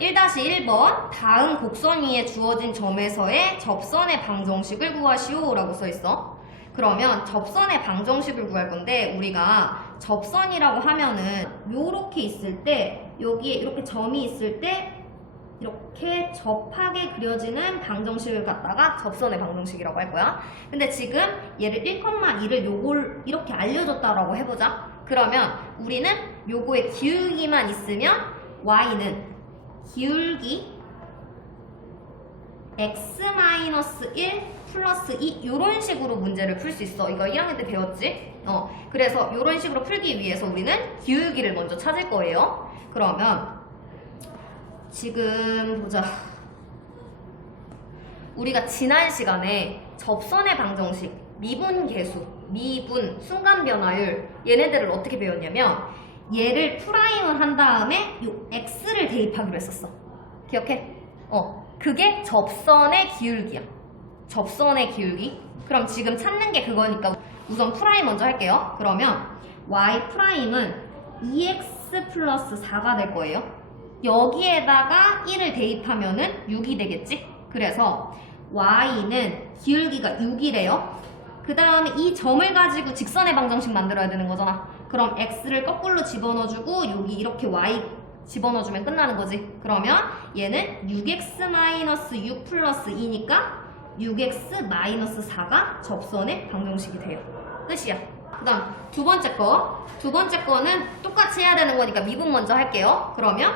1-1번 다음 곡선 위에 주어진 점에서의 접선의 방정식을 구하시오 라고 써있어. 그러면 접선의 방정식을 구할 건데 우리가 접선이라고 하면은 요렇게 있을 때 여기에 이렇게 점이 있을 때 이렇게 접하게 그려지는 방정식을 갖다가 접선의 방정식이라고 할 거야. 근데 지금 얘를 1,2를 요걸 이렇게 알려줬다라고 해보자. 그러면 우리는 요거의 기울기만 있으면 y는 기울기 x-1 플러스 2 이런 식으로 문제를 풀 수 있어. 이거 1학년 때 배웠지? 그래서 이런 식으로 풀기 위해서 우리는 기울기를 먼저 찾을 거예요. 그러면 지금 보자. 우리가 지난 시간에 접선의 방정식, 미분 계수, 미분, 순간 변화율 얘네들을 어떻게 배웠냐면 얘를 프라임을 한 다음에 요 x를 대입하기로 했었어. 기억해? 그게 접선의 기울기야. 접선의 기울기. 그럼 지금 찾는 게 그거니까 우선 프라임 먼저 할게요. 그러면 y 프라임은 2x 플러스 4가 될 거예요. 여기에다가 1을 대입하면은 6이 되겠지? 그래서 y는 기울기가 6이래요. 그 다음에 이 점을 가지고 직선의 방정식 만들어야 되는 거잖아. 그럼 x를 거꾸로 집어넣어주고 여기 이렇게 y 집어넣어주면 끝나는 거지. 그러면 얘는 6x-6 플러스 2니까 6x-4가 접선의 방정식이 돼요. 끝이야. 그 다음 두 번째 거는 똑같이 해야 되는 거니까 미분 먼저 할게요. 그러면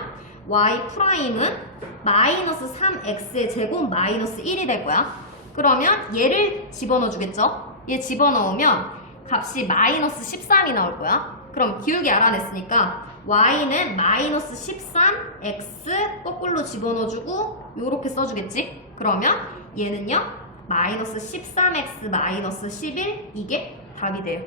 y 프라임은 마이너스 3x의 제곱 마이너스 1이 될 거야. 그러면 얘를 집어넣어 주겠죠? 얘 집어넣으면 값이 마이너스 13이 나올 거야. 그럼 기울기 알아냈으니까 y는 마이너스 13x 거꾸로 집어넣어 주고 요렇게 써주겠지? 그러면 얘는요 마이너스 13x 마이너스 11 이게 답이 돼요.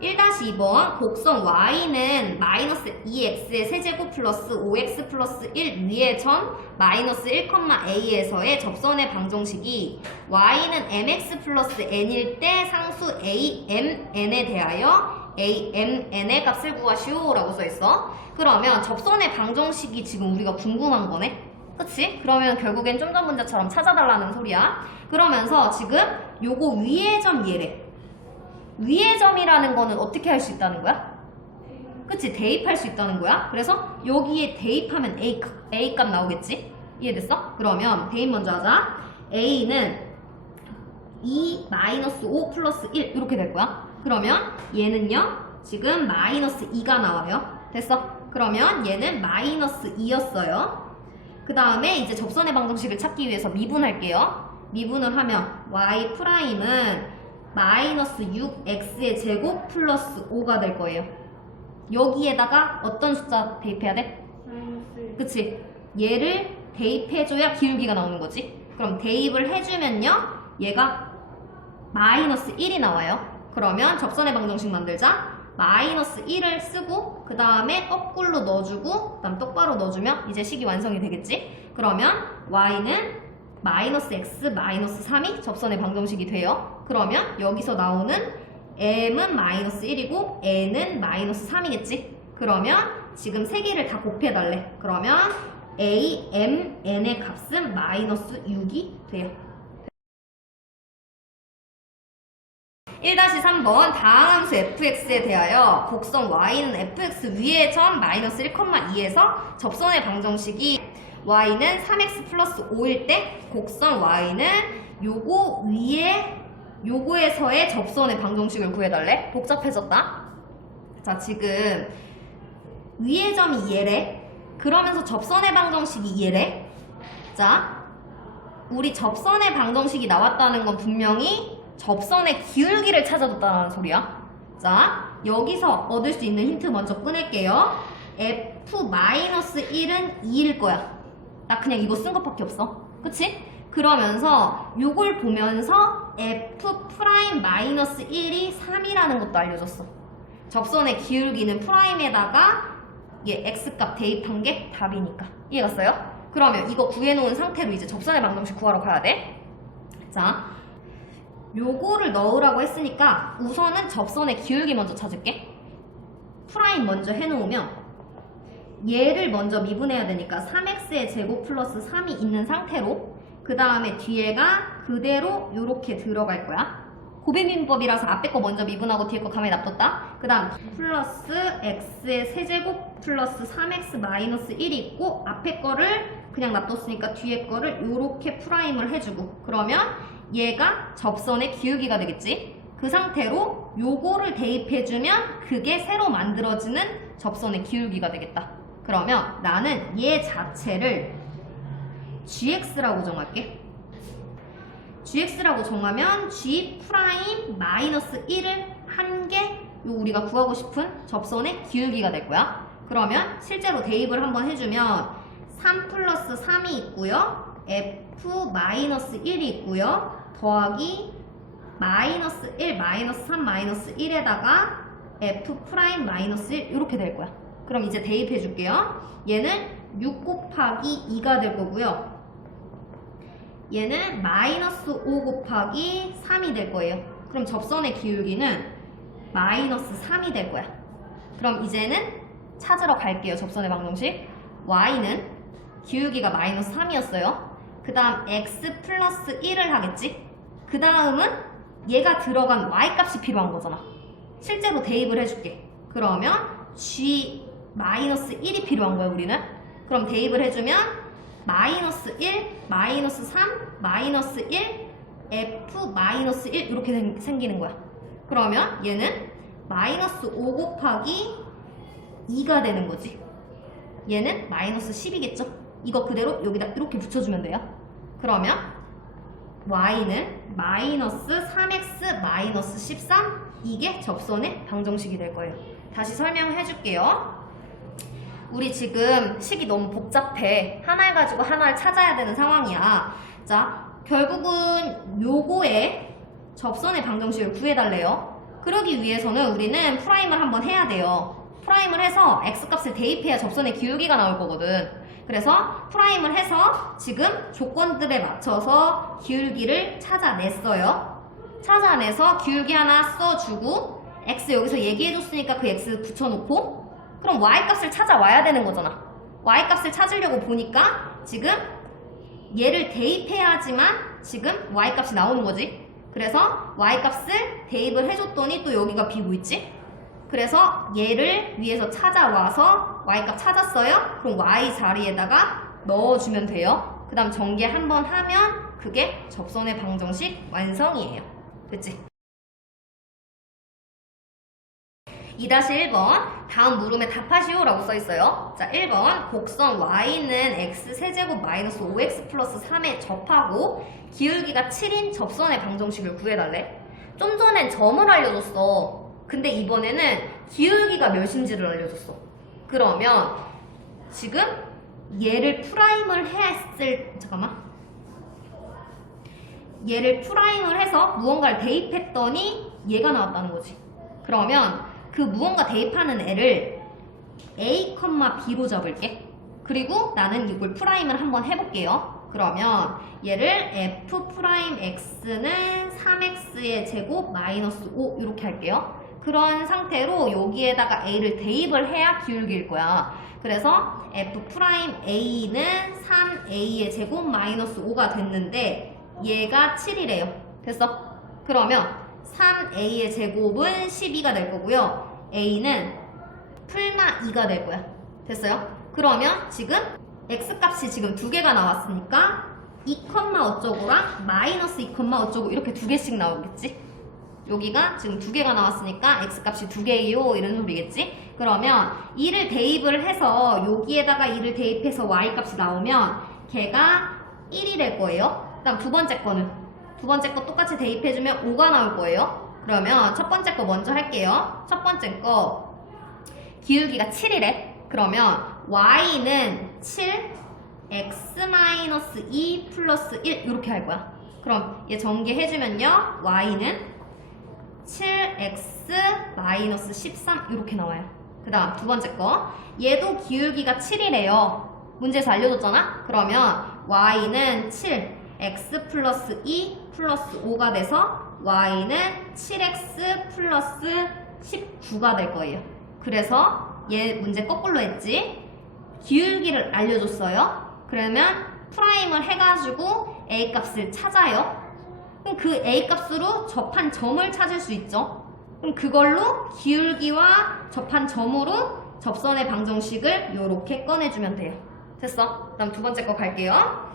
1-2번 곡선 y는 마이너스 2x의 세제곱 플러스 5x 플러스 1 위의 점 마이너스 1,a에서의 접선의 방정식이 y는 mx 플러스 n일 때 상수 amn에 대하여 amn의 값을 구하시오 라고 써있어. 그러면 접선의 방정식이 지금 우리가 궁금한 거네. 그치? 그러면 결국엔 좀 전 문제처럼 찾아달라는 소리야. 그러면서 지금 요거 위의 점 얘래. 위의 점이라는 거는 어떻게 할 수 있다는 거야? 그치? 대입할 수 있다는 거야. 그래서 여기에 대입하면 A 값 나오겠지? 이해됐어? 그러면 대입 먼저 하자. A는 2-5 플러스 1 이렇게 될 거야. 그러면 얘는요 지금 마이너스 2가 나와요. 됐어? 그러면 얘는 마이너스 2였어요. 그 다음에 이제 접선의 방정식을 찾기 위해서 미분할게요. 미분을 하면 y 프라임은 마이너스 6x의 제곱 플러스 5가 될 거예요. 여기에다가 어떤 숫자 대입해야 돼? 마이너스. 그치? 얘를 대입해줘야 기울기가 나오는 거지. 그럼 대입을 해주면요 얘가 마이너스 1이 나와요. 그러면 접선의 방정식 만들자. 마이너스 1을 쓰고 그 다음에 거꾸로 넣어주고 그 다음 똑바로 넣어주면 이제 식이 완성이 되겠지. 그러면 y는 마이너스 x 마이너스 3이 접선의 방정식이 돼요. 그러면 여기서 나오는 m은 마이너스 1이고 n은 마이너스 3이겠지. 그러면 지금 세 개를 다 곱해달래. 그러면 a, m, n의 값은 마이너스 6이 돼요. 1-3번 다음 함수 fx에 대하여 곡선 y는 fx 위의 점 마이너스 1,2에서 접선의 방정식이 y는 3x 플러스 5일 때 곡선 y는 요거 위에 요거에서의 접선의 방정식을 구해달래. 복잡해졌다. 자 지금 위의 점이 얘래. 그러면서 접선의 방정식이 얘래. 자 우리 접선의 방정식이 나왔다는 건 분명히 접선의 기울기를 찾아줬다는 소리야. 자 여기서 얻을 수 있는 힌트 먼저 꺼낼게요. f-1은 2일 거야. 나 그냥 이거 쓴 것밖에 없어. 그치? 그러면서 요걸 보면서 f'-1이 3이라는 것도 알려줬어. 접선의 기울기는 프라임에다가 얘 x값 대입한 게 답이니까. 이해갔어요? 그러면 이거 구해놓은 상태로 이제 접선의 방정식 구하러 가야 돼. 자 요거를 넣으라고 했으니까 우선은 접선의 기울기 먼저 찾을게. 프라임 먼저 해놓으면 얘를 먼저 미분해야 되니까 3x의 제곱 플러스 3이 있는 상태로 그 다음에 뒤에가 그대로 이렇게 들어갈 거야. 고비민법이라서 앞에 거 먼저 미분하고 뒤에 거 가만히 놔뒀다. 그 다음 플러스 x의 세제곱 플러스 3x 마이너스 1이 있고 앞에 거를 그냥 놔뒀으니까 뒤에 거를 이렇게 프라임을 해주고 그러면 얘가 접선의 기울기가 되겠지. 그 상태로 요거를 대입해주면 그게 새로 만들어지는 접선의 기울기가 되겠다. 그러면 나는 얘 자체를 gx라고 정할게. gx라고 정하면 g 프라임 마이너스 1을 한 게 우리가 구하고 싶은 접선의 기울기가 될 거야. 그러면 실제로 대입을 한번 해주면 3 플러스 3이 있고요. f 마이너스 1이 있고요. 더하기 마이너스 1 마이너스 3 마이너스 1에다가 f 프라임 마이너스 1 이렇게 될 거야. 그럼 이제 대입해 줄게요. 얘는 6 곱하기 2가 될 거고요. 얘는 마이너스 5 곱하기 3이 될 거예요. 그럼 접선의 기울기는 마이너스 3이 될 거야. 그럼 이제는 찾으러 갈게요. 접선의 방정식. y는 기울기가 마이너스 3이었어요. 그 다음 x 플러스 1을 하겠지. 그 다음은 얘가 들어간 y값이 필요한 거잖아. 실제로 대입을 해줄게. 그러면 g 마이너스 1이 필요한 거야 우리는. 그럼 대입을 해주면 마이너스 1, 마이너스 3, 마이너스 1, f 마이너스 1 이렇게 생기는 거야. 그러면 얘는 마이너스 5 곱하기 2가 되는 거지. 얘는 마이너스 10이겠죠? 이거 그대로 여기다 이렇게 붙여주면 돼요. 그러면 y는 마이너스 3x 마이너스 13 이게 접선의 방정식이 될 거예요. 다시 설명해 줄게요. 우리 지금 식이 너무 복잡해. 하나를 가지고 하나를 찾아야 되는 상황이야. 자, 결국은 요거에 접선의 방정식을 구해달래요. 그러기 위해서는 우리는 프라임을 한번 해야 돼요. 프라임을 해서 x값을 대입해야 접선의 기울기가 나올 거거든. 그래서 프라임을 해서 지금 조건들에 맞춰서 기울기를 찾아냈어요. 찾아내서 기울기 하나 써주고 x 여기서 얘기해줬으니까 그 x 붙여놓고 그럼 y값을 찾아와야 되는 거잖아. y값을 찾으려고 보니까 지금 얘를 대입해야지만 지금 y값이 나오는 거지. 그래서 y값을 대입을 해줬더니 또 여기가 비고 있지. 그래서 얘를 위해서 찾아와서 y값 찾았어요? 그럼 y 자리에다가 넣어주면 돼요. 그 다음 전개 한번 하면 그게 접선의 방정식 완성이에요. 됐지? 2-1번 다음 물음에 답하시오 라고 써있어요. 자, 1번 곡선 y는 x 세제곱 마이너스 5x 플러스 3에 접하고 기울기가 7인 접선의 방정식을 구해달래. 좀 전엔 점을 알려줬어. 근데 이번에는 기울기가 몇인지를 알려줬어. 그러면 지금 얘를 프라임을 얘를 프라임을 해서 무언가를 대입했더니 얘가 나왔다는 거지. 그러면 그 무언가 대입하는 애를 a, b로 잡을게. 그리고 나는 이걸 프라임을 한번 해볼게요. 그러면 얘를 f'x는 3x의 제곱 마이너스 5 이렇게 할게요. 그런 상태로 여기에다가 a를 대입을 해야 기울기일 거야. 그래서 f'a는 3a의 제곱 마이너스 5가 됐는데 얘가 7이래요. 됐어? 그러면 3a의 제곱은 12가 될 거고요. a는 풀마 2가 될 거야. 됐어요? 그러면 지금 x값이 지금 두 개가 나왔으니까 2, 어쩌고랑 마이너스 2, 어쩌고 이렇게 두 개씩 나오겠지? 여기가 지금 두 개가 나왔으니까 x값이 두 개요 이런 소리겠지? 그러면 2를 대입을 해서 여기에다가 2를 대입해서 y값이 나오면 걔가 1이 될 거예요. 그 다음 두 번째 거 똑같이 대입해주면 5가 나올 거예요. 그러면 첫 번째 거 먼저 할게요. 첫 번째 거 기울기가 7이래. 그러면 y는 7, x-2 플러스 1 이렇게 할 거야. 그럼 얘 전개해주면요. y는 7x-13 이렇게 나와요. 그 다음 두 번째 거 얘도 기울기가 7이래요. 문제에서 알려줬잖아? 그러면 y는 7, x 플러스 2 플러스 5가 돼서 y는 7x 플러스 19가 될 거예요. 그래서 얘 문제 거꾸로 했지? 기울기를 알려줬어요. 그러면 프라임을 해가지고 A 값을 찾아요. 그럼 그 A 값으로 접한 점을 찾을 수 있죠. 그럼 그걸로 기울기와 접한 점으로 접선의 방정식을 이렇게 꺼내주면 돼요. 됐어? 그다음 두 번째 거 갈게요.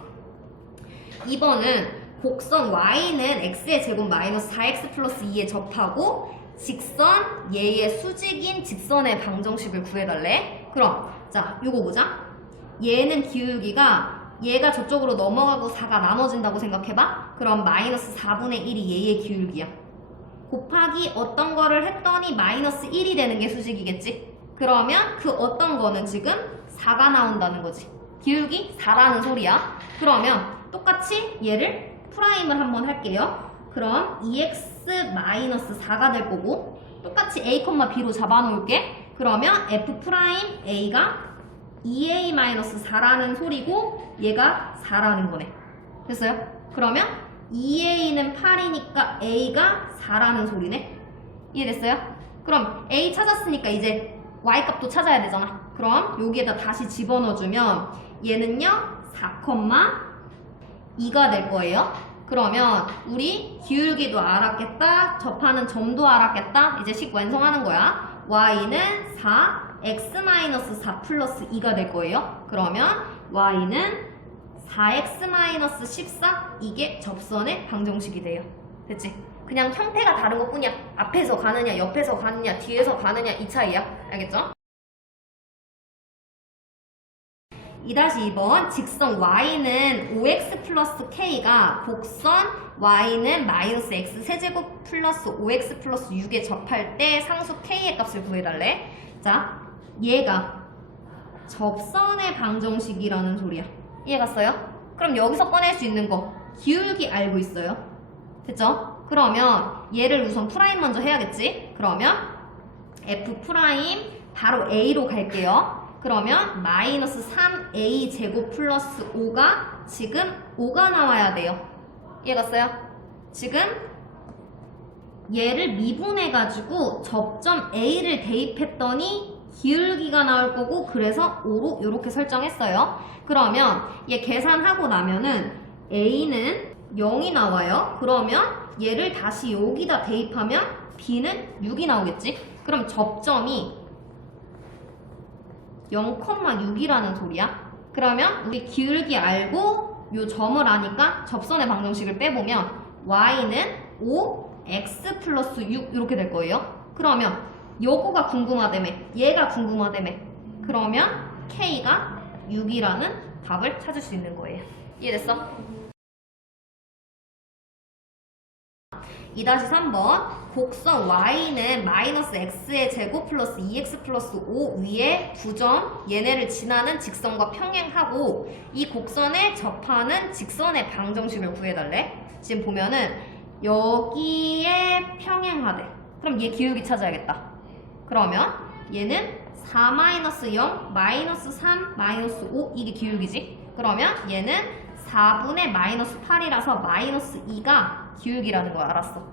2번은 곡선 y는 x의 제곱 마이너스 4x 플러스 2에 접하고 직선 얘의 수직인 직선의 방정식을 구해달래. 그럼 자 요거 보자. 얘는 기울기가 얘가 저쪽으로 넘어가고 4가 나눠진다고 생각해봐. 그럼 마이너스 4분의 1이 얘의 기울기야. 곱하기 어떤 거를 했더니 마이너스 1이 되는 게 수직이겠지. 그러면 그 어떤 거는 지금 4가 나온다는 거지. 기울기 4라는 소리야. 그러면 똑같이 얘를 프라임을 한번 할게요. 그럼 2x-4가 될 거고 똑같이 a, b로 잡아놓을게. 그러면 f 프라임 a가 2a-4라는 소리고 얘가 4라는 거네. 됐어요? 그러면 2a는 8이니까 a가 4라는 소리네. 이해됐어요? 그럼 a 찾았으니까 이제 y 값도 찾아야 되잖아. 그럼 여기에다 다시 집어넣어주면 얘는요 4,2가 될 거예요. 그러면 우리 기울기도 알았겠다, 접하는 점도 알았겠다. 이제 식 완성하는 거야. y는 4, x-4 플러스 2가 될 거예요. 그러면 y는 4x-14 이게 접선의 방정식이 돼요. 됐지? 그냥 형태가 다른 것 뿐이야. 앞에서 가느냐, 옆에서 가느냐, 뒤에서 가느냐 이 차이야. 알겠죠? 2-2번 직선 y는 5x 플러스 k가 곡선 y는 마이너스 x 세제곱 플러스 5x 플러스 6에 접할 때 상수 k의 값을 구해달래. 자, 얘가 접선의 방정식이라는 소리야. 이해갔어요? 그럼 여기서 꺼낼 수 있는 거 기울기 알고 있어요. 됐죠? 그러면 얘를 우선 프라임 먼저 해야겠지? 그러면 f 프라임 바로 a로 갈게요. 그러면 마이너스 3a 제곱 플러스 5가 지금 5가 나와야 돼요. 이해갔어요? 지금 얘를 미분해가지고 접점 a를 대입했더니 기울기가 나올 거고 그래서 5로 이렇게 설정했어요. 그러면 얘 계산하고 나면은 a는 0이 나와요. 그러면 얘를 다시 여기다 대입하면 b는 6이 나오겠지? 그럼 접점이 0,6이라는 소리야. 그러면 우리 기울기 알고 요 점을 아니까 접선의 방정식을 빼보면 y는 5, x 플러스 6 이렇게 될 거예요. 그러면 요거가 궁금하다며, 얘가 궁금하다며. 그러면 k가 6이라는 답을 찾을 수 있는 거예요. 이해됐어? 2-3번 곡선 y는 마이너스 x의 제곱 플러스 2x 플러스 5 위에 부점 얘네를 지나는 직선과 평행하고 이 곡선에 접하는 직선의 방정식을 구해달래. 지금 보면은 여기에 평행하대. 그럼 얘 기울기 찾아야겠다. 그러면 얘는 4-0, 마이너스 3, 마이너스 5 이게 기울기지. 그러면 얘는 4분의 마이너스 8이라서 마이너스 2가 기울기라는 걸 알았어.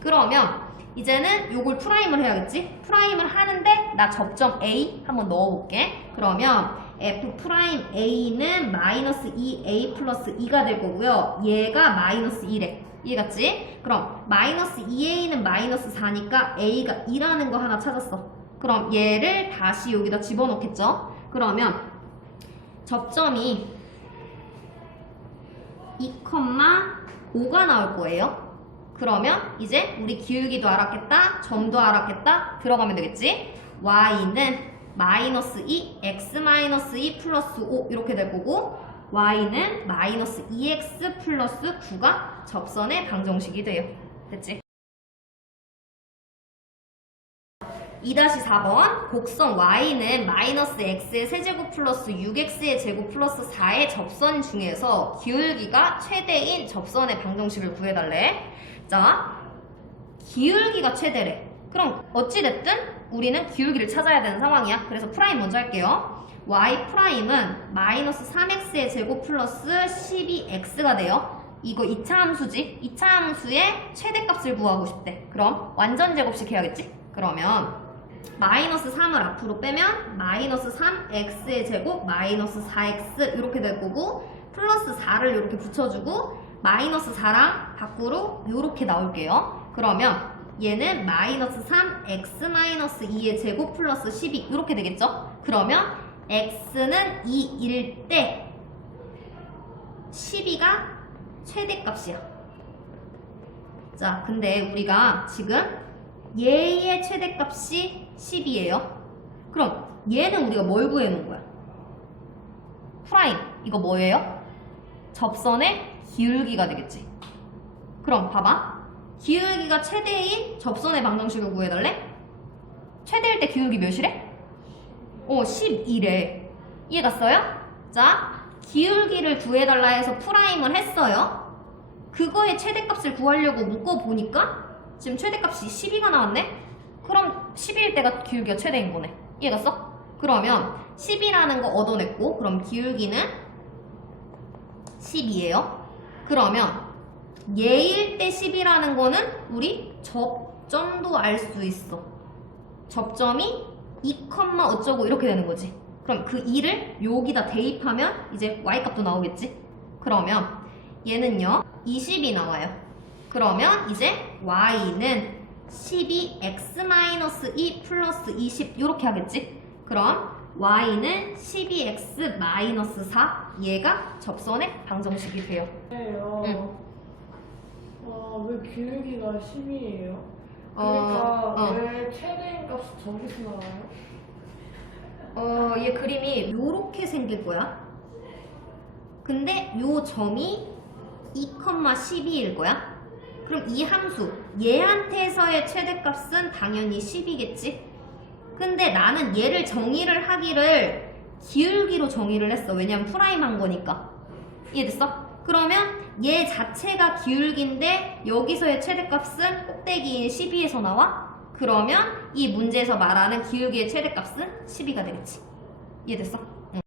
그러면 이제는 요걸 프라임을 해야겠지? 프라임을 하는데 나 접점 A 한번 넣어볼게. 그러면 f 프라임 A는 마이너스 2A 플러스 2가 될 거고요. 얘가 마이너스 2래. 이해갔지? 그럼 마이너스 2A는 마이너스 4니까 A가 2라는 거 하나 찾았어. 그럼 얘를 다시 여기다 집어넣겠죠? 그러면 접점이 2,5가 나올 거예요. 그러면 이제 우리 기울기도 알았겠다, 점도 알았겠다, 들어가면 되겠지? y는 마이너스 2, x 마이너스 2 플러스 5 이렇게 될 거고 y는 마이너스 2x 플러스 9가 접선의 방정식이 돼요. 됐지? 2-4번 곡선 y는 마이너스 x의 세제곱 플러스 6x의 제곱 플러스 4의 접선 중에서 기울기가 최대인 접선의 방정식을 구해달래. 자, 기울기가 최대래. 그럼 어찌됐든 우리는 기울기를 찾아야 되는 상황이야. 그래서 프라임 먼저 할게요. y 프라임은 마이너스 3x의 제곱 플러스 12x가 돼요. 이거 2차 함수지? 2차 함수의 최대값을 구하고 싶대. 그럼 완전 제곱식 해야겠지? 그러면 마이너스 3을 앞으로 빼면 마이너스 3x의 제곱 마이너스 4x 이렇게 될 거고 플러스 4를 이렇게 붙여주고 마이너스 4랑 밖으로 이렇게 나올게요. 그러면 얘는 마이너스 3x 마이너스 2의 제곱 플러스 12 이렇게 되겠죠? 그러면 x는 2일 때 12가 최대값이야. 자, 근데 우리가 지금 얘의 최대값이 10이에요. 그럼 얘는 우리가 뭘 구해놓은 거야? 프라임. 이거 뭐예요? 접선의 기울기가 되겠지. 그럼 봐봐. 기울기가 최대인 접선의 방정식을 구해달래? 최대일 때 기울기 몇이래? 12래. 이해 갔어요? 자, 기울기를 구해달라 해서 프라임을 했어요. 그거의 최대값을 구하려고 묶어보니까 지금 최대값이 12가 나왔네? 그럼 12일 때가 기울기가 최대인 거네. 이해 갔어? 그러면 10이라는 거 얻어냈고 그럼 기울기는 10이에요. 그러면 얘일 때 10이라는 거는 우리 접점도 알 수 있어. 접점이 2, 어쩌고 이렇게 되는 거지. 그럼 그 2를 여기다 대입하면 이제 y값도 나오겠지? 그러면 얘는요 20이 나와요. 그러면 이제 y는 12x-2 플러스 20 이렇게 하겠지? 그럼 y는 12x-4 얘가 접선의 방정식이 돼요. 네요. 응. 왜 기울기가 10이에요? 그러니까 왜 최대인 값이 저기서 나와요? 얘 그림이 요렇게 생길 거야. 근데 요 점이 2,12일 거야. 그럼 이 함수 얘한테서의 최대값은 당연히 10이겠지. 근데 나는 얘를 정의를 하기를 기울기로 정의를 했어. 왜냐면 프라임 한 거니까. 이해됐어? 그러면 얘 자체가 기울기인데 여기서의 최대값은 꼭대기인 12에서 나와? 그러면 이 문제에서 말하는 기울기의 최대값은 12가 되겠지. 이해됐어? 응.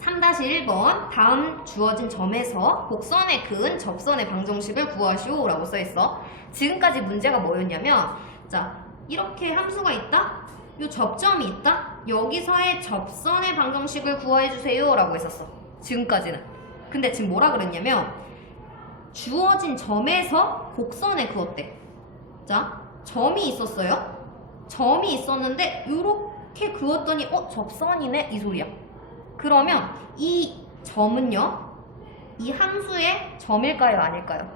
3-1번 다음 주어진 점에서 곡선에 그은 접선의 방정식을 구하시오 라고 써있어. 지금까지 문제가 뭐였냐면 자 이렇게 함수가 있다? 요 접점이 있다? 여기서의 접선의 방정식을 구해주세요 라고 했었어. 지금까지는. 근데 지금 뭐라 그랬냐면 주어진 점에서 곡선에 그었대. 자 점이 있었어요. 점이 있었는데 요렇게 그었더니 접선이네 이 소리야. 그러면 이 점은요 이 함수의 점일까요 아닐까요?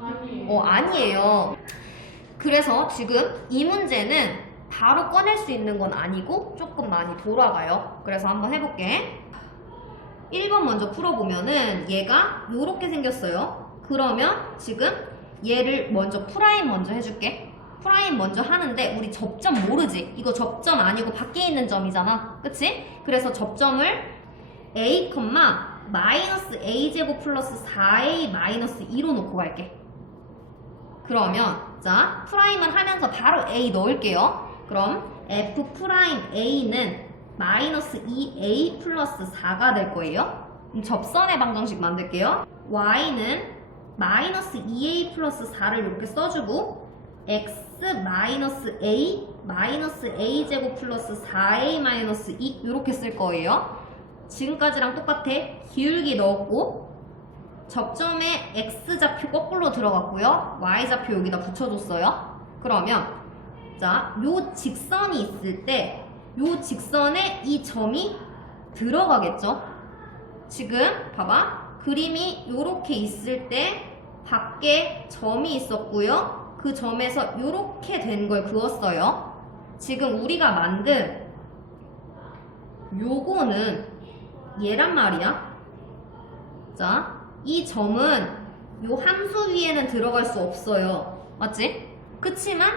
아니에요. 아니에요. 그래서 지금 이 문제는 바로 꺼낼 수 있는 건 아니고 조금 많이 돌아가요. 그래서 한번 해볼게. 1번 먼저 풀어보면은 얘가 요렇게 생겼어요. 그러면 지금 얘를 먼저 프라임 먼저 해줄게. 프라임 먼저 하는데 우리 접점 모르지? 이거 접점 아니고 밖에 있는 점이잖아. 그치? 그래서 접점을 a, 마이너스 a제곱 플러스 4a 마이너스 2로 놓고 갈게. 그러면 자 프라임을 하면서 바로 a 넣을게요. 그럼 f 프라임 a는 마이너스 2a 플러스 4가 될 거예요. 그럼 접선의 방정식 만들게요. y는 마이너스 2a 플러스 4를 이렇게 써주고 x 마이너스 a 마이너스 a 제곱 플러스 4a 마이너스 2 이렇게 쓸 거예요. 지금까지랑 똑같아. 기울기 넣었고 접점에 x좌표 거꾸로 들어갔고요. y좌표 여기다 붙여줬어요. 그러면 자, 요 직선이 있을 때 요 직선에 이 점이 들어가겠죠? 지금 봐봐. 그림이 요렇게 있을 때 밖에 점이 있었고요. 그 점에서 요렇게 된 걸 그었어요. 지금 우리가 만든 요거는 얘란 말이야. 자, 이 점은 요 함수 위에는 들어갈 수 없어요. 맞지? 그치만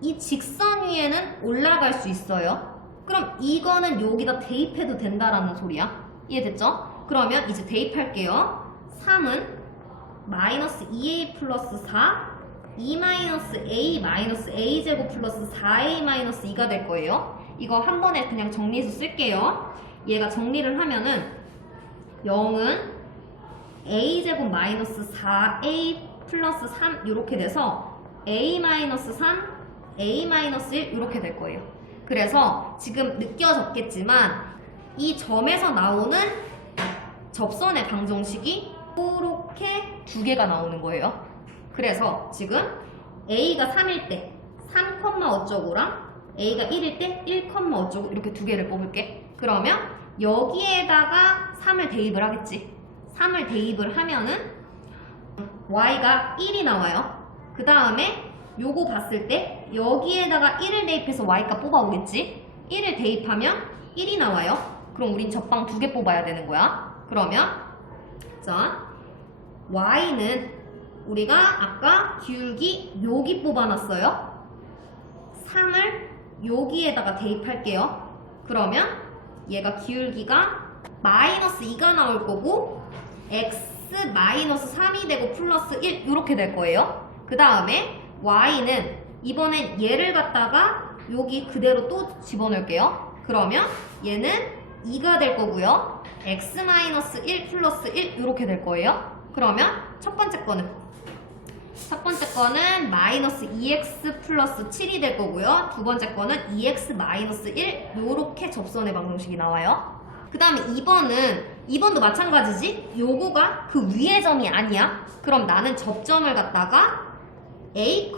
이 직선 위에는 올라갈 수 있어요. 그럼 이거는 여기다 대입해도 된다라는 소리야. 이해됐죠? 그러면 이제 대입할게요. 3은 마이너스 2a 플러스 4 2 마이너스 a 마이너스 a 제곱 플러스 4a 마이너스 2가 될 거예요. 이거 한 번에 그냥 정리해서 쓸게요. 얘가 정리를 하면은 0은 a 제곱 마이너스 4a 플러스 3 이렇게 돼서 a-3, a-1 이렇게 될 거예요. 그래서 지금 느껴졌겠지만 이 점에서 나오는 접선의 방정식이 이렇게 두 개가 나오는 거예요. 그래서 지금 a가 3일 때 3, 어쩌고랑 a가 1일 때 1, 어쩌고 이렇게 두 개를 뽑을게. 그러면 여기에다가 3을 대입을 하겠지. 3을 대입을 하면은 y가 1이 나와요. 그 다음에 요거 봤을 때 여기에다가 1을 대입해서 y값 뽑아오겠지. 1을 대입하면 1이 나와요. 그럼 우린 적방 두 개 뽑아야 되는 거야. 그러면 자 y는 우리가 아까 기울기 여기 뽑아놨어요. 3을 여기에다가 대입할게요. 그러면 얘가 기울기가 -2가 나올 거고 x -3이 되고 플러스 1 이렇게 될 거예요. 그 다음에 y는 이번엔 얘를 갖다가 여기 그대로 또 집어넣을게요. 그러면 얘는 2가 될 거고요. x-1 플러스 1 이렇게 될 거예요. 그러면 첫 번째 거는 -2x 플러스 7이 될 거고요. 두 번째 거는 2x-1 요렇게 접선의 방정식이 나와요. 그 다음에 2번도 마찬가지지? 요거가 그 위의 점이 아니야. 그럼 나는 접점을 갖다가 a,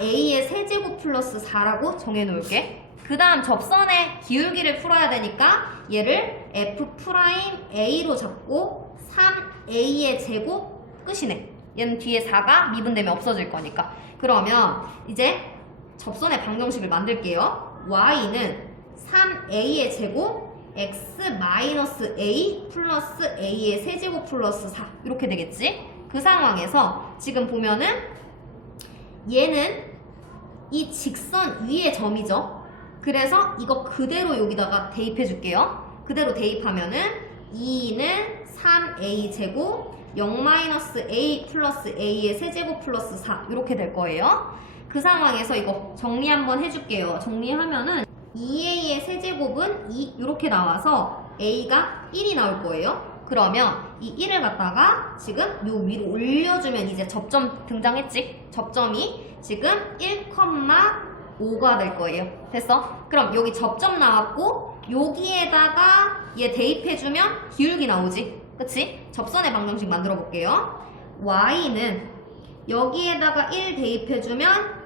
a의 세제곱 플러스 4라고 정해놓을게. 그 다음 접선의 기울기를 풀어야 되니까 얘를 f'a로 잡고 3a의 제곱 끝이네. 얘는 뒤에 4가 미분되면 없어질 거니까. 그러면 이제 접선의 방정식을 만들게요. y는 3a의 제곱 x-a 플러스 a의 세제곱 플러스 4 이렇게 되겠지? 그 상황에서 지금 보면은 얘는 이 직선 위의 점이죠. 그래서 이거 그대로 여기다가 대입해 줄게요. 그대로 대입하면은 2는 3a 제곱 0-a 플러스 a의 세제곱 플러스 4 이렇게 될 거예요. 그 상황에서 이거 정리 한번 해줄게요. 정리하면은 2a의 세제곱은 2 이렇게 나와서 a가 1이 나올 거예요. 그러면 이 1을 갖다가 지금 요 위로 올려주면 이제 접점 등장했지? 접점이 지금 1,5가 될 거예요. 됐어? 그럼 여기 접점 나왔고 여기에다가 얘 대입해주면 기울기 나오지? 그치? 접선의 방정식 만들어 볼게요. y는 여기에다가 1 대입해주면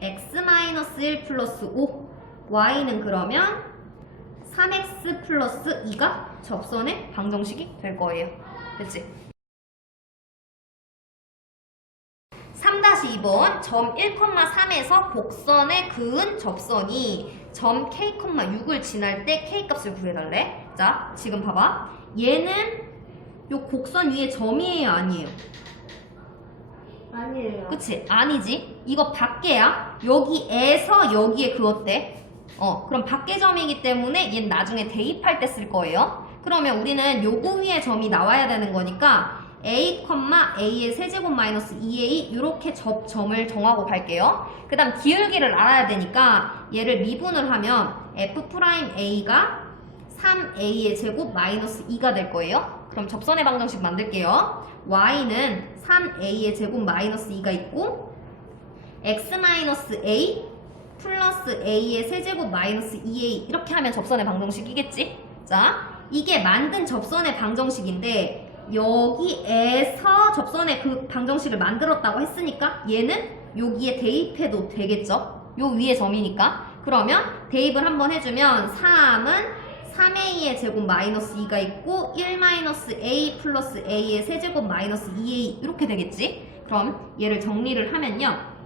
3x-1 플러스 5 y는 그러면 3x 플러스 2가 접선의 방정식이 될 거예요. 됐지? 3-2번 점 1,3에서 곡선에 그은 접선이 점 k,6을 지날 때 k값을 구해달래. 자, 지금 봐봐. 얘는 요 곡선 위에 점이에요, 아니에요? 아니에요. 그치? 아니지? 이거 밖에야. 여기에서 여기에 그었대. 그럼 밖에 점이기 때문에 얘는 나중에 대입할 때 쓸 거예요. 그러면 우리는 요거 위에 점이 나와야 되는 거니까 a, a의 세제곱 마이너스 2a 이렇게 접점을 정하고 갈게요. 그 다음 기울기를 알아야 되니까 얘를 미분을 하면 f'a가 3a의 제곱 마이너스 2가 될 거예요. 그럼 접선의 방정식 만들게요. y는 3a의 제곱 마이너스 2가 있고 x-a 플러스 a의 세제곱 마이너스 2a 이렇게 하면 접선의 방정식이겠지? 자, 이게 만든 접선의 방정식인데 여기에서 접선의 그 방정식을 만들었다고 했으니까 얘는 여기에 대입해도 되겠죠? 요 위에 점이니까. 그러면 대입을 한번 해주면 3은 3a의 제곱 마이너스 2가 있고 1-a 플러스 a의 세제곱 마이너스 2a 이렇게 되겠지? 그럼 얘를 정리를 하면요.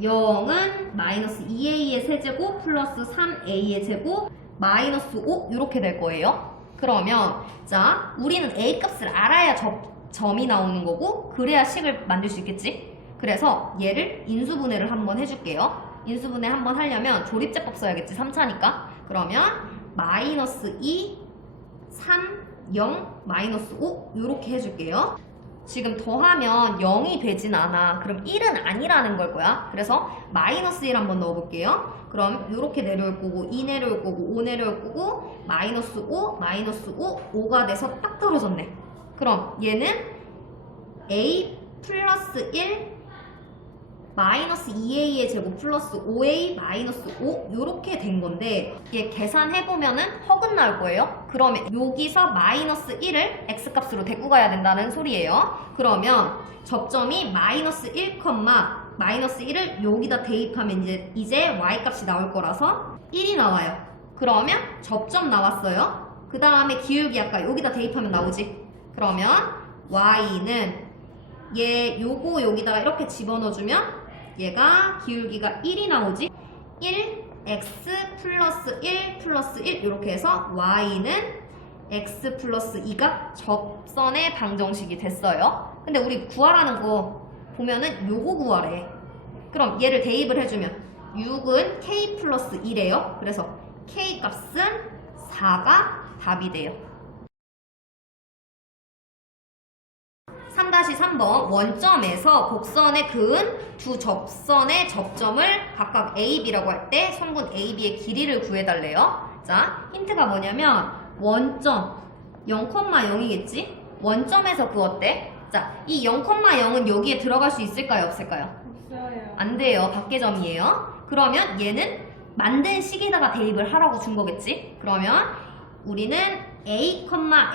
0은 마이너스 2a의 세제곱 플러스 3a의 제곱 마이너스 5 이렇게 될 거예요. 그러면 자 우리는 a 값을 알아야 점이 나오는 거고 그래야 식을 만들 수 있겠지? 그래서 얘를 인수분해를 한번 해줄게요. 인수분해 한번 하려면 조립제법 써야겠지. 3차니까. 그러면 마이너스 2, 3, 0, 마이너스 5 이렇게 해줄게요. 지금 더하면 0이 되진 않아. 그럼 1은 아니라는 걸 거야. 그래서 마이너스 1 한번 넣어볼게요. 그럼 이렇게 내려올 거고 2 내려올 거고 5 내려올 거고 마이너스 5, 마이너스 5, 5가 돼서 딱 떨어졌네. 그럼 얘는 a 플러스 1 마이너스 2a의 제곱 플러스 5a 마이너스 5 요렇게 된 건데 얘 계산해보면은 허근 나올 거예요. 그러면 여기서 마이너스 1을 x값으로 데리고 가야 된다는 소리예요. 그러면 접점이 마이너스 1, 마이너스 1을 여기다 대입하면 이제 y값이 나올 거라서 1이 나와요. 그러면 접점 나왔어요. 그 다음에 기울기 아까 여기다 대입하면 나오지. 그러면 y는 얘 요거 여기다가 이렇게 집어넣어주면 얘가 기울기가 1이 나오지. 1 x 플러스 1 플러스 1 이렇게 해서 y는 x 플러스 2가 접선의 방정식이 됐어요. 근데 우리 구하라는 거 보면은 요거 구하래. 그럼 얘를 대입을 해주면 6은 k 플러스 1이에요. 그래서 k 값은 4가 답이 돼요. 3-3번 원점에서 곡선에 그은 두 접선의 접점을 각각 A, B라고 할 때 선분 A, B의 길이를 구해달래요. 자, 힌트가 뭐냐면 원점 0,0이겠지? 원점에서 그었대. 자, 이 0,0은 여기에 들어갈 수 있을까요? 없을까요? 없어요. 안 돼요. 밖의 점이에요. 그러면 얘는 만든 식에다가 대입을 하라고 준 거겠지? 그러면 우리는 a,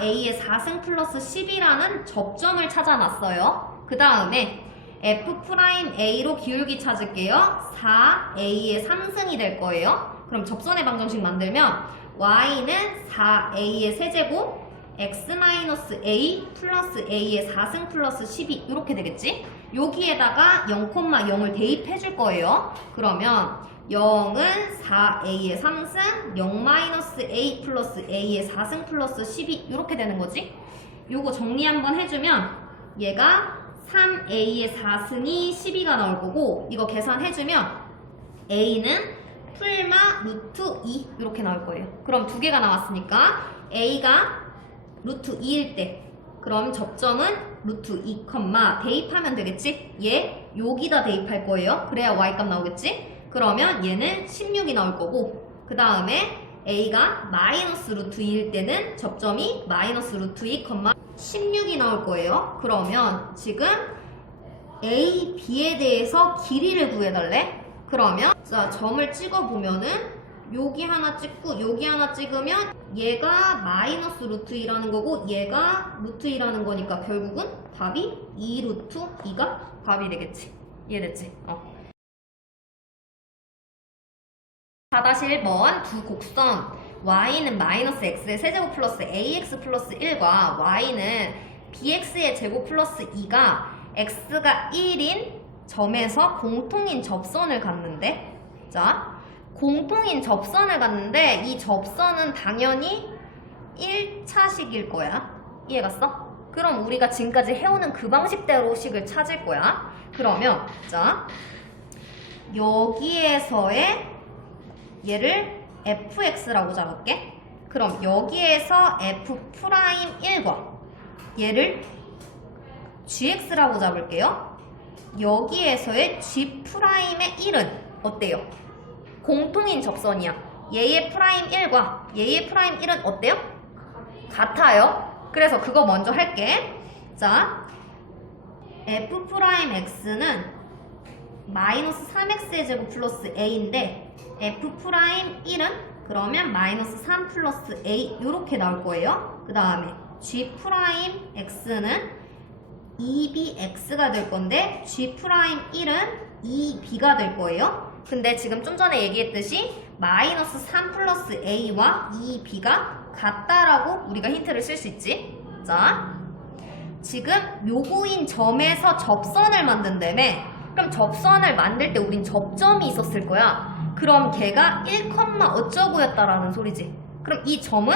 a의 4승 플러스 10이라는 접점을 찾아놨어요. 그 다음에 f'a로 기울기 찾을게요. 4a의 3승이 될 거예요. 그럼 접선의 방정식 만들면 y는 4a의 세제곱 x-a 플러스 a의 4승 플러스 12 이렇게 되겠지? 여기에다가 0,0을 대입해 줄 거예요. 그러면 0은 4a의 3승, 0-a 플러스 a의 4승 플러스 12 이렇게 되는 거지? 요거 정리 한번 해주면 얘가 3a의 4승이 12가 나올 거고 이거 계산해주면 a는 풀마 루트 2 이렇게 나올 거예요. 그럼 두 개가 나왔으니까 a가 루트 2일 때 그럼 접점은 루트 2, 대입하면 되겠지? 얘 여기다 대입할 거예요. 그래야 y값 나오겠지? 그러면 얘는 16이 나올 거고 그 다음에 a가 마이너스 루트 2일 때는 접점이 마이너스 루트 2, 16이 나올 거예요. 그러면 지금 a, b에 대해서 길이를 구해달래? 그러면 자 점을 찍어보면은 여기 하나 찍고 여기 하나 찍으면 얘가 마이너스 루트 2라는 거고 얘가 루트 2라는 거니까 결국은 답이 2 루트 2가 답이 되겠지. 이해됐지? 4-1번 두 곡선 y는 마이너스 x의 세제곱 플러스 ax 플러스 1과 y는 bx의 제곱 플러스 2가 x가 1인 점에서 공통인 접선을 갖는데 자 공통인 접선을 갖는데 이 접선은 당연히 1차식일 거야. 이해갔어? 그럼 우리가 지금까지 해오는 그 방식대로 식을 찾을 거야. 그러면 자 여기에서의 얘를 fx라고 잡을게. 그럼 여기에서 f'1과 얘를 gx라고 잡을게요. 여기에서의 g'의 1은 어때요? 공통인 접선이야. 얘의 프라임 1과 얘의 프라임 1은 어때요? 같아요. 그래서 그거 먼저 할게. 자, f'x는 마이너스 3x의 제곱 플러스 a인데 f'1은 그러면 마이너스 3 플러스 a 이렇게 나올 거예요. 그 다음에 g'x는 2bx가 될 건데 g'1은 2b가 될 거예요. 근데 지금 좀 전에 얘기했듯이 마이너스 3 플러스 a와 2b가 같다라고 우리가 힌트를 쓸 수 있지. 자, 지금 요거인 점에서 접선을 만든다며. 그럼 접선을 만들 때 우린 접점이 있었을 거야. 그럼 걔가 1, 어쩌고였다라는 소리지. 그럼 이 점은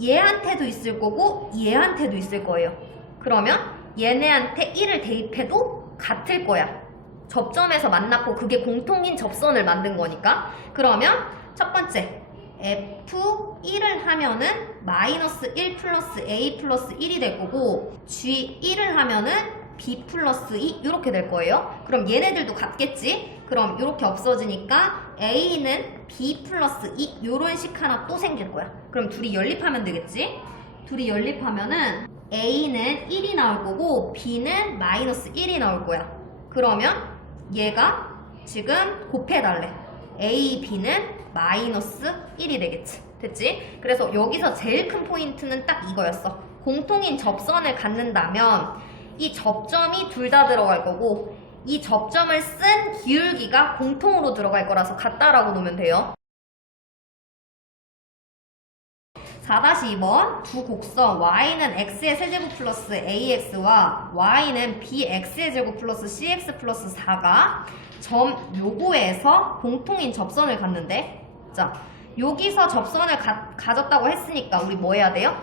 얘한테도 있을 거고 얘한테도 있을 거예요. 그러면 얘네한테 1을 대입해도 같을 거야. 접점에서 만났고 그게 공통인 접선을 만든 거니까. 그러면 첫 번째 F1을 하면은 마이너스 1 플러스 A 플러스 1이 될 거고 G1을 하면은 B 플러스 2 이렇게 될 거예요. 그럼 얘네들도 같겠지? 그럼 이렇게 없어지니까 A는 B 플러스 2 이런 식 하나 또 생길 거야. 그럼 둘이 연립하면 되겠지? 둘이 연립하면은 A는 1이 나올 거고 B는 마이너스 1이 나올 거야. 그러면 얘가 지금 곱해달래. A, B는 마이너스 1이 되겠지. 됐지? 그래서 여기서 제일 큰 포인트는 딱 이거였어. 공통인 접선을 갖는다면 이 접점이 둘 다 들어갈 거고 이 접점을 쓴 기울기가 공통으로 들어갈 거라서 같다라고 놓으면 돼요. 4-2번 두 곡선 y는 x의 세제곱 플러스 ax와 y는 bx의 제곱 플러스 cx 플러스 4가 점 요거에서 공통인 접선을 갖는데, 자 여기서 접선을 가졌다고 했으니까 우리 뭐 해야 돼요?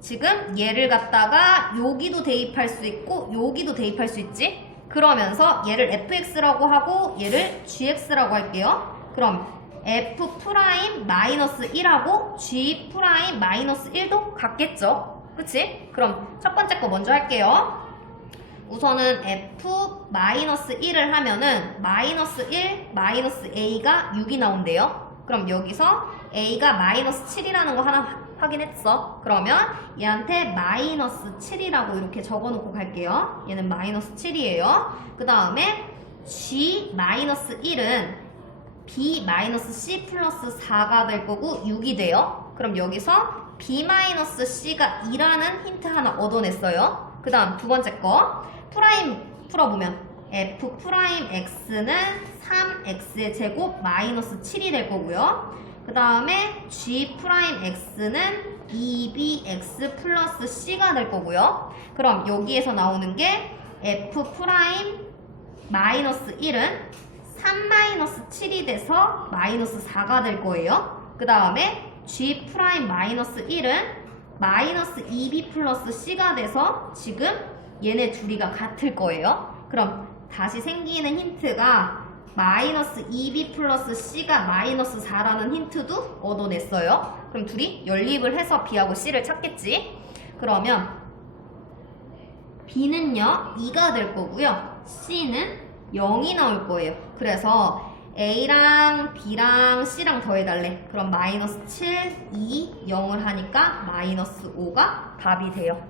지금 얘를 갖다가 여기도 대입할 수 있고 여기도 대입할 수 있지? 그러면서 얘를 fx라고 하고 얘를 gx라고 할게요. 그럼 f'-1하고 g'-1도 같겠죠? 그치? 그럼 첫 번째 거 먼저 할게요. 우선은 f-1을 하면은 -1, -a가 6이 나온대요. 그럼 여기서 a가 -7이라는 거 하나 확인했어. 그러면 얘한테 -7이라고 이렇게 적어놓고 갈게요. 얘는 -7이에요. 그 다음에 g-1은 b-c 플러스 4가 될 거고 6이 돼요. 그럼 여기서 b-c가 2라는 힌트 하나 얻어냈어요. 그 다음 두 번째 거 프라임 풀어보면 f'x는 3x의 제곱 -7이 될 거고요. 그 다음에 g'x는 2bx 플러스 c가 될 거고요. 그럼 여기에서 나오는 게 f'-1은 3-7이 돼서 -4가 될 거예요. 그 다음에 g'-1은 -2b 플러스 c가 돼서 지금 얘네 둘이가 같을 거예요. 그럼 다시 생기는 힌트가 -2b 플러스 c가 -4라는 힌트도 얻어냈어요. 그럼 둘이 연립을 해서 b하고 c를 찾겠지. 그러면 b는요 2가 될 거고요. c는 0이 나올 거예요. 그래서 A랑 B랑 C랑 더해달래. 그럼 -7, 2, 0을 하니까 -5가 답이 돼요.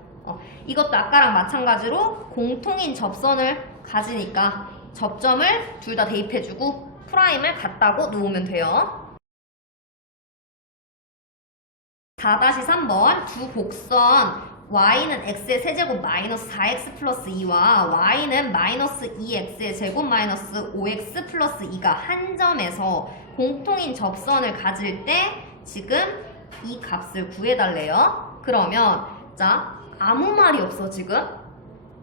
이것도 아까랑 마찬가지로 공통인 접선을 가지니까 접점을 둘 다 대입해주고 프라임을 같다고 놓으면 돼요. 4-3번 두 곡선 y는 x의 세제곱 -4x 플러스 2와 y는 -2x의 제곱 -5x 플러스 2가 한 점에서 공통인 접선을 가질 때 지금 이 값을 구해달래요. 그러면 자 아무 말이 없어 지금.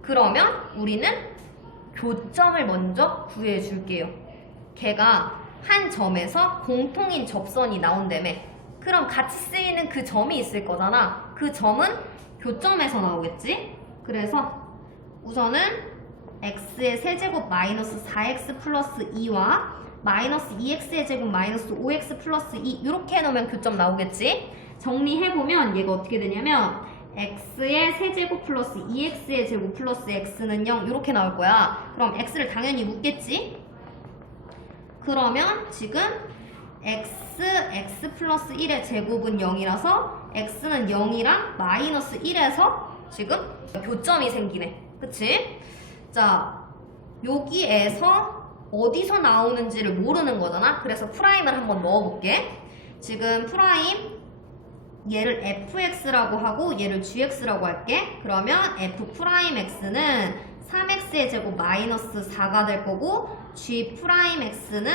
그러면 우리는 교점을 먼저 구해줄게요. 걔가 한 점에서 공통인 접선이 나온다며. 그럼 같이 쓰이는 그 점이 있을 거잖아. 그 점은 교점에서 나오겠지? 그래서 우선은 x의 세제곱 -4x 플러스 2와 -2x의 제곱 -5x 플러스 2 이렇게 해놓으면 교점 나오겠지? 정리해보면 얘가 어떻게 되냐면 x의 세제곱 플러스 2x의 제곱 플러스 x는 0 이렇게 나올 거야. 그럼 x를 당연히 묻겠지? 그러면 지금 x 플러스 1의 제곱은 0이라서 x는 0이랑 -1에서 지금 교점이 생기네. 그치? 자, 여기에서 어디서 나오는지를 모르는 거잖아. 그래서 프라임을 한번 넣어볼게. 지금 프라임 얘를 fx라고 하고 얘를 gx라고 할게. 그러면 f'x는 3x의 제곱 -4가 될 거고 g'x는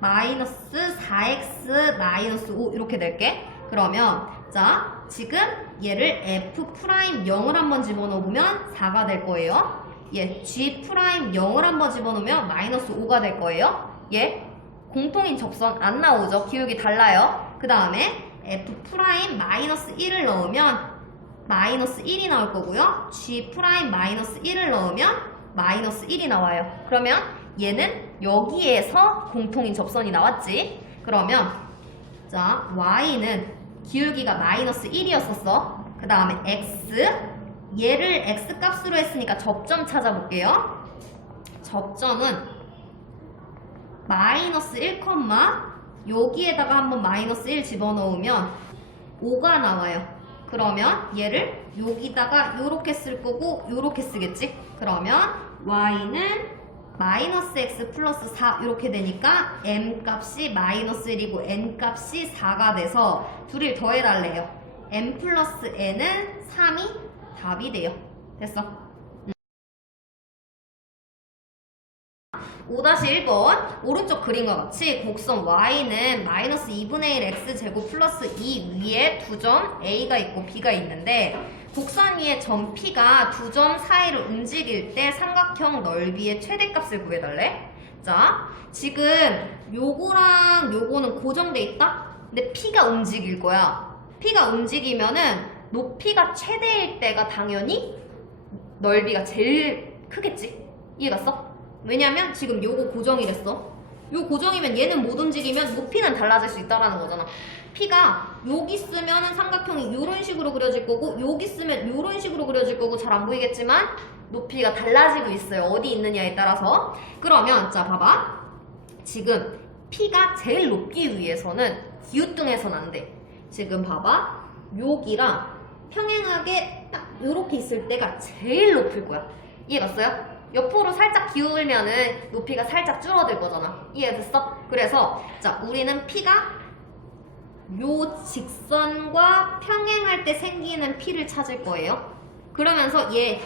-4x -5 이렇게 낼게. 그러면 자 지금 얘를 f'0을 한번 집어넣으면 4가 될 거예요. 얘 g'0을 한번 집어넣으면 -5가 될 거예요. 얘 공통인 접선 안 나오죠. 기울기 달라요. 그 다음에 f'-1을 넣으면 -1이 나올 거고요. g'-1을 넣으면 -1이 나와요. 그러면 얘는 여기에서 공통인 접선이 나왔지. 그러면 자 y는 기울기가 -1이었었어. 그 다음에 x 얘를 x 값으로 했으니까 접점 찾아볼게요. 접점은 -1, 여기에다가 한번 -1 집어넣으면 5가 나와요. 그러면 얘를 여기다가 요렇게 쓸 거고 요렇게 쓰겠지? 그러면 y는 마이너스 x 플러스 4 이렇게 되니까 m 값이 마이너스 1이고 n 값이 4가 돼서 둘을 더해달래요. m 플러스 n은 3이 답이 돼요. 됐어? 5-1번 오른쪽 그림과 같이 곡선 y는 마이너스 2분의 1 x제곱 플러스 2 위에 두 점 a가 있고 b가 있는데 곡선 위에 점 P가 두 점 사이를 움직일 때 삼각형 넓이의 최대값을 구해달래. 자, 지금 요거랑 요거는 고정돼 있다? 근데 P가 움직일 거야. P가 움직이면은 높이가 최대일 때가 당연히 넓이가 제일 크겠지? 이해갔어? 왜냐면 지금 요거 고정이 됐어. 요 고정이면 얘는 못 움직이면 높이는 달라질 수 있다라는 거잖아. P가 여기 쓰면은 삼각형이 요런 식으로 그려질 거고 여기 쓰면 요런 식으로 그려질 거고 잘 안 보이겠지만 높이가 달라지고 있어요. 어디 있느냐에 따라서. 그러면 자 봐봐. 지금 P가 제일 높기 위해서는 기우뚱해서는 안 돼. 지금 봐봐. 여기랑 평행하게 딱 요렇게 있을 때가 제일 높을 거야. 이해갔어요? 옆으로 살짝 기울면은 높이가 살짝 줄어들 거잖아. 이해됐어? 그래서 자 우리는 P가 요 직선과 평행할 때 생기는 P를 찾을 거예요. 그러면서 얘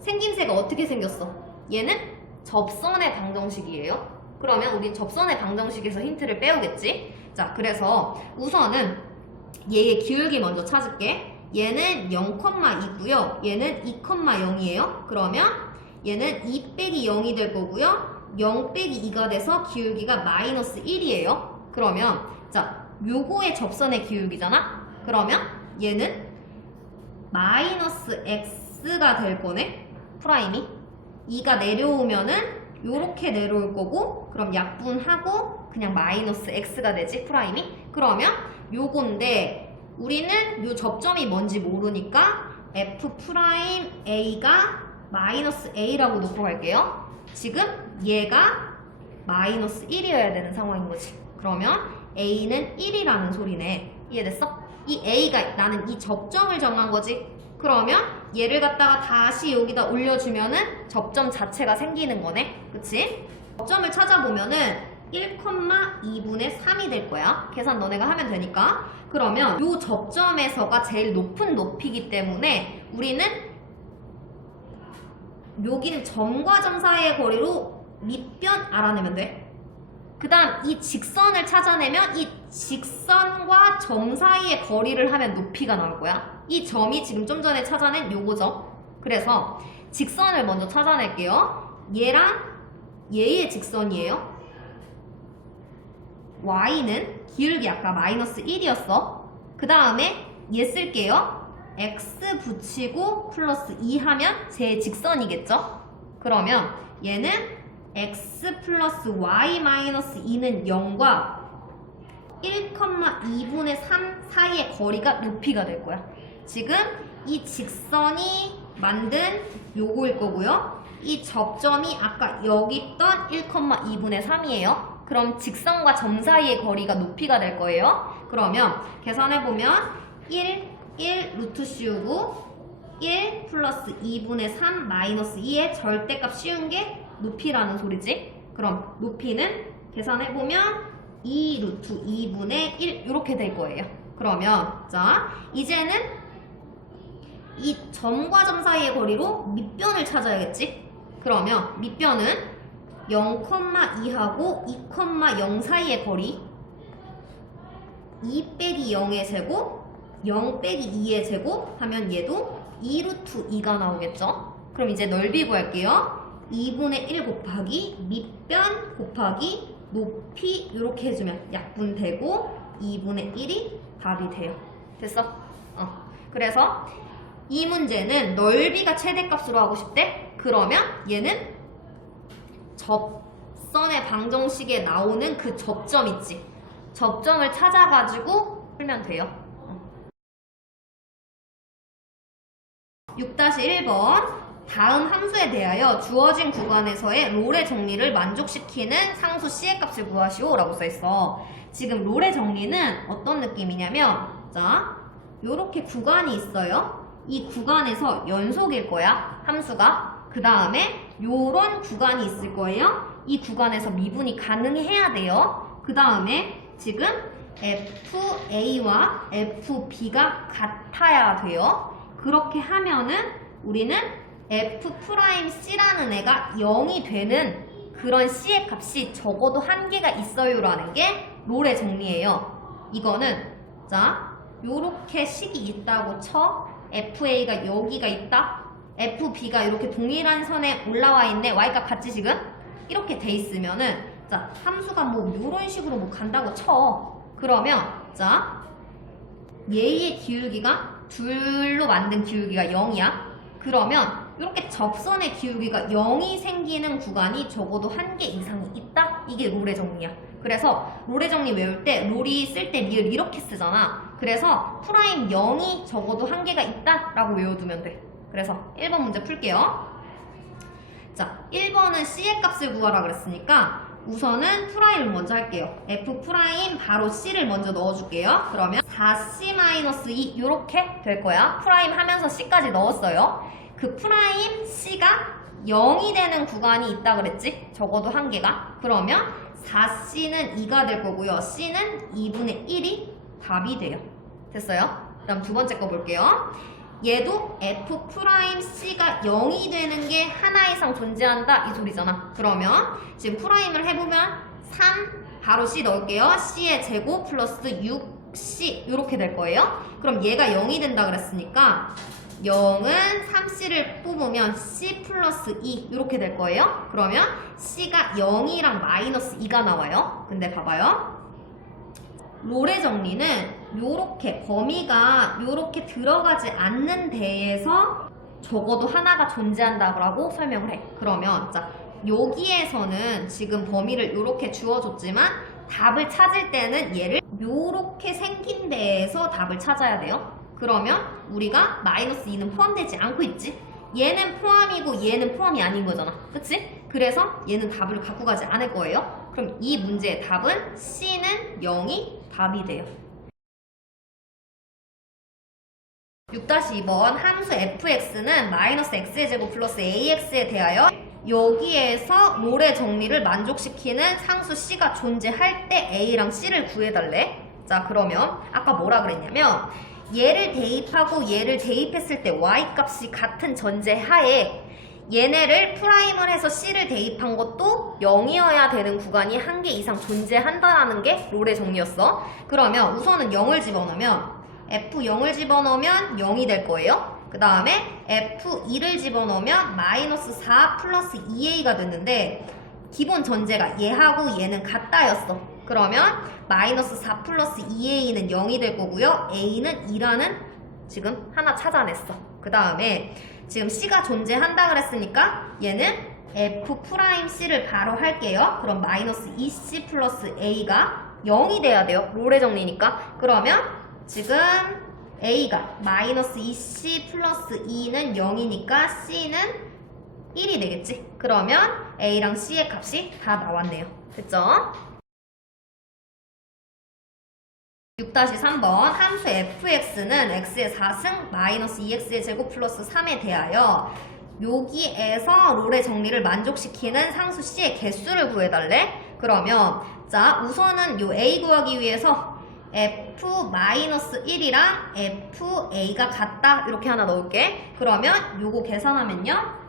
생김새가 어떻게 생겼어? 얘는 접선의 방정식이에요. 그러면 우리 접선의 방정식에서 힌트를 빼오겠지? 자 그래서 우선은 얘의 기울기 먼저 찾을게. 얘는 0,2고요. 얘는 2,0이에요. 그러면 얘는 2 빼기 0이 될 거고요. 0 빼기 2가 돼서 기울기가 마이너스 1이에요. 그러면 자 요거의 접선의 기울기잖아? 그러면 얘는 마이너스 x가 될 거네? 프라임이 2가 내려오면은 요렇게 내려올 거고 그럼 약분하고 그냥 마이너스 x가 되지 프라임이? 그러면 요건데 우리는 요 접점이 뭔지 모르니까 f 프라임 a가 마이너스 a라고 놓고 갈게요. 지금 얘가 마이너스 1이어야 되는 상황인 거지. 그러면 a는 1이라는 소리네. 이해됐어? 이 a가 나는 이 접점을 정한 거지. 그러면 얘를 갖다가 다시 여기다 올려주면은 접점 자체가 생기는 거네. 그치? 접점을 찾아보면은 1,2분의 3이 될 거야. 계산 너네가 하면 되니까. 그러면 이 접점에서가 제일 높은 높이기 때문에 우리는 여기는 점과 점 사이의 거리로 밑변 알아내면 돼. 그 다음 이 직선을 찾아내면 이 직선과 점 사이의 거리를 하면 높이가 나올 거야. 이 점이 지금 좀 전에 찾아낸 요거죠. 그래서 직선을 먼저 찾아낼게요. 얘랑 얘의 직선이에요. y는 기울기 아까 마이너스 1이었어. 그 다음에 얘 쓸게요. x 붙이고 플러스 2 하면 제 직선이겠죠? 그러면 얘는 x 플러스 y 마이너스 2는 0과 1,2분의 3 사이의 거리가 높이가 될 거야. 지금 이 직선이 만든 요거일 거고요. 이 접점이 아까 여기 있던 1,2분의 3이에요. 그럼 직선과 점 사이의 거리가 높이가 될 거예요. 그러면 계산해보면 1 루트 씌우고 1 플러스 2분의 3 마이너스 2의 절대값 씌운 게 높이라는 소리지. 그럼 높이는 계산해보면 2 루트 2분의 1 이렇게 될 거예요. 그러면 자 이제는 이 점과 점 사이의 거리로 밑변을 찾아야겠지. 그러면 밑변은 0,2하고 2,0 사이의 거리 2 빼기 0의 제곱 0 빼기 2의 제곱 하면 얘도 2 루트 2가 나오겠죠. 그럼 이제 넓이 구할게요. 2분의 1 곱하기 밑변 곱하기 높이 이렇게 해주면 약분되고 2분의 1이 답이 돼요. 됐어? 그래서 이 문제는 넓이가 최대값으로 하고 싶대? 그러면 얘는 접선의 방정식에 나오는 그 접점 있지? 접점을 찾아가지고 풀면 돼요. 6-1번 다음 함수에 대하여 주어진 구간에서의 롤의 정리를 만족시키는 상수 C의 값을 구하시오 라고 써있어. 지금 롤의 정리는 어떤 느낌이냐면 자 요렇게 구간이 있어요. 이 구간에서 연속일 거야 함수가. 그 다음에 요런 구간이 있을 거예요. 이 구간에서 미분이 가능해야 돼요. 그 다음에 지금 FA와 FB가 같아야 돼요. 그렇게 하면은 우리는 F'C라는 애가 0이 되는 그런 C의 값이 적어도 한 개가 있어요 라는 게 롤의 정리예요. 이거는 자 요렇게 식이 있다고 쳐. FA가 여기가 있다. FB가 이렇게 동일한 선에 올라와 있네. Y값 같지 지금? 이렇게 돼 있으면은 자 함수가 뭐 요런 식으로 뭐 간다고 쳐. 그러면 자 얘의 기울기가 둘로 만든 기울기가 0이야. 그러면 이렇게 접선의 기울기가 0이 생기는 구간이 적어도 한 개 이상이 있다. 이게 롤의 정리야. 그래서 롤의 정리 외울 때 롤이 쓸 때 리을 이렇게 쓰잖아. 그래서 프라임 0이 적어도 한 개가 있다 라고 외워두면 돼. 그래서 1번 문제 풀게요. 자 1번은 C의 값을 구하라 그랬으니까 우선은 프라임을 먼저 할게요. F 프라임 바로 C를 먼저 넣어줄게요. 그러면 4C-2 이렇게 될 거야. 프라임 하면서 C까지 넣었어요. 그 프라임 C가 0이 되는 구간이 있다 그랬지? 적어도 한 개가. 그러면 4C는 2가 될 거고요. C는 2분의 1이 답이 돼요. 됐어요? 그럼 두 번째 거 볼게요. 얘도 F'C가 0이 되는 게 하나 이상 존재한다 이 소리잖아. 그러면 지금 프라임을 해보면 3 바로 C 넣을게요. C의 제곱 플러스 6C 이렇게 될 거예요. 그럼 얘가 0이 된다 그랬으니까 0은 3C를 뽑으면 C 플러스 2 이렇게 될 거예요. 그러면 C가 0이랑 마이너스 2가 나와요. 근데 봐봐요. 롤의 정리는 요렇게 범위가 요렇게 들어가지 않는 데에서 적어도 하나가 존재한다고 설명을 해. 그러면 자 여기에서는 지금 범위를 요렇게 주어줬지만 답을 찾을 때는 얘를 요렇게 생긴 데에서 답을 찾아야 돼요. 그러면 우리가 마이너스 2는 포함되지 않고 있지? 얘는 포함이고 얘는 포함이 아닌 거잖아. 그치? 그래서 얘는 답을 갖고 가지 않을 거예요. 그럼 이 문제의 답은 C는 0이 답이 돼요. 6-2번 함수 fx는 마이너스 x의 제곱 플러스 ax에 대하여 여기에서 롤의 정리를 만족시키는 상수 c가 존재할 때 a랑 c를 구해달래. 자 그러면 아까 뭐라 그랬냐면 얘를 대입하고 얘를 대입했을 때 y값이 같은 전제하에 얘네를 프라임을 해서 C를 대입한 것도 0이어야 되는 구간이 한 개 이상 존재한다는 게 롤의 정리였어. 그러면 우선은 0을 집어넣으면 F0을 집어넣으면 0이 될 거예요. 그 다음에 F2를 집어넣으면 마이너스 4 플러스 2A가 됐는데 기본 전제가 얘하고 얘는 같다였어. 그러면 마이너스 4 플러스 2A는 0이 될 거고요. A는 2라는 지금 하나 찾아냈어. 그 다음에 지금 C가 존재한다 그랬으니까 얘는 F'C를 바로 할게요. 그럼 마이너스 2C 플러스 A가 0이 돼야 돼요. 롤의 정리니까. 그러면 지금 A가 마이너스 2C 플러스 2는 0이니까 C는 1이 되겠지? 그러면 A랑 C의 값이 다 나왔네요. 됐죠? 6-3번 함수 fx는 x의 4승 마이너스 2x의 제곱 플러스 3에 대하여 여기에서 롤의 정리를 만족시키는 상수 c의 개수를 구해달래. 그러면 자 우선은 요 a 구하기 위해서 f-1이랑 fa가 같다 이렇게 하나 넣을게. 그러면 요거 계산하면요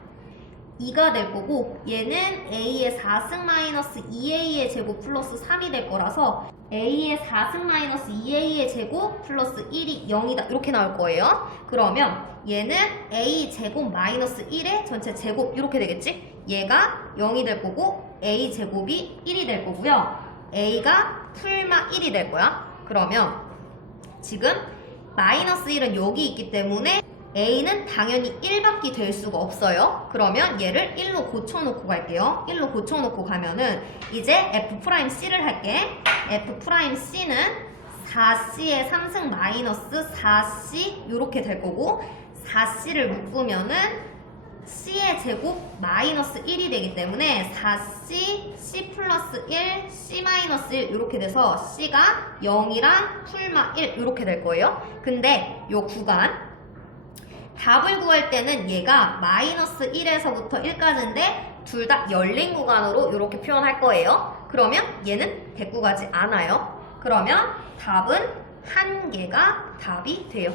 2가 될 거고 얘는 a의 4승 마이너스 2a의 제곱 플러스 3이 될 거라서 a의 4승 마이너스 2a의 제곱 플러스 1이 0이다 이렇게 나올 거예요. 그러면 얘는 a 제곱 마이너스 1의 전체 제곱 이렇게 되겠지? 얘가 0이 될 거고 a 제곱이 1이 될 거고요. a가 풀마 1이 될 거야. 그러면 지금 마이너스 1은 여기 있기 때문에 a는 당연히 1밖에 될 수가 없어요. 그러면 얘를 1로 고쳐놓고 갈게요. 1로 고쳐놓고 가면은 이제 f'c를 할게. f'c는 4c의 3승 마이너스 4c 이렇게 될 거고 4c를 묶으면은 c의 제곱 마이너스 1이 되기 때문에 4c, c 플러스 1, c 마이너스 1 이렇게 돼서 c가 0이랑 풀마 1 이렇게 될 거예요. 근데 요 구간 답을 구할 때는 얘가 마이너스 1에서부터 1까지인데 둘 다 열린 구간으로 이렇게 표현할 거예요. 그러면 얘는 데리고 가지 않아요. 그러면 답은 한 개가 답이 돼요.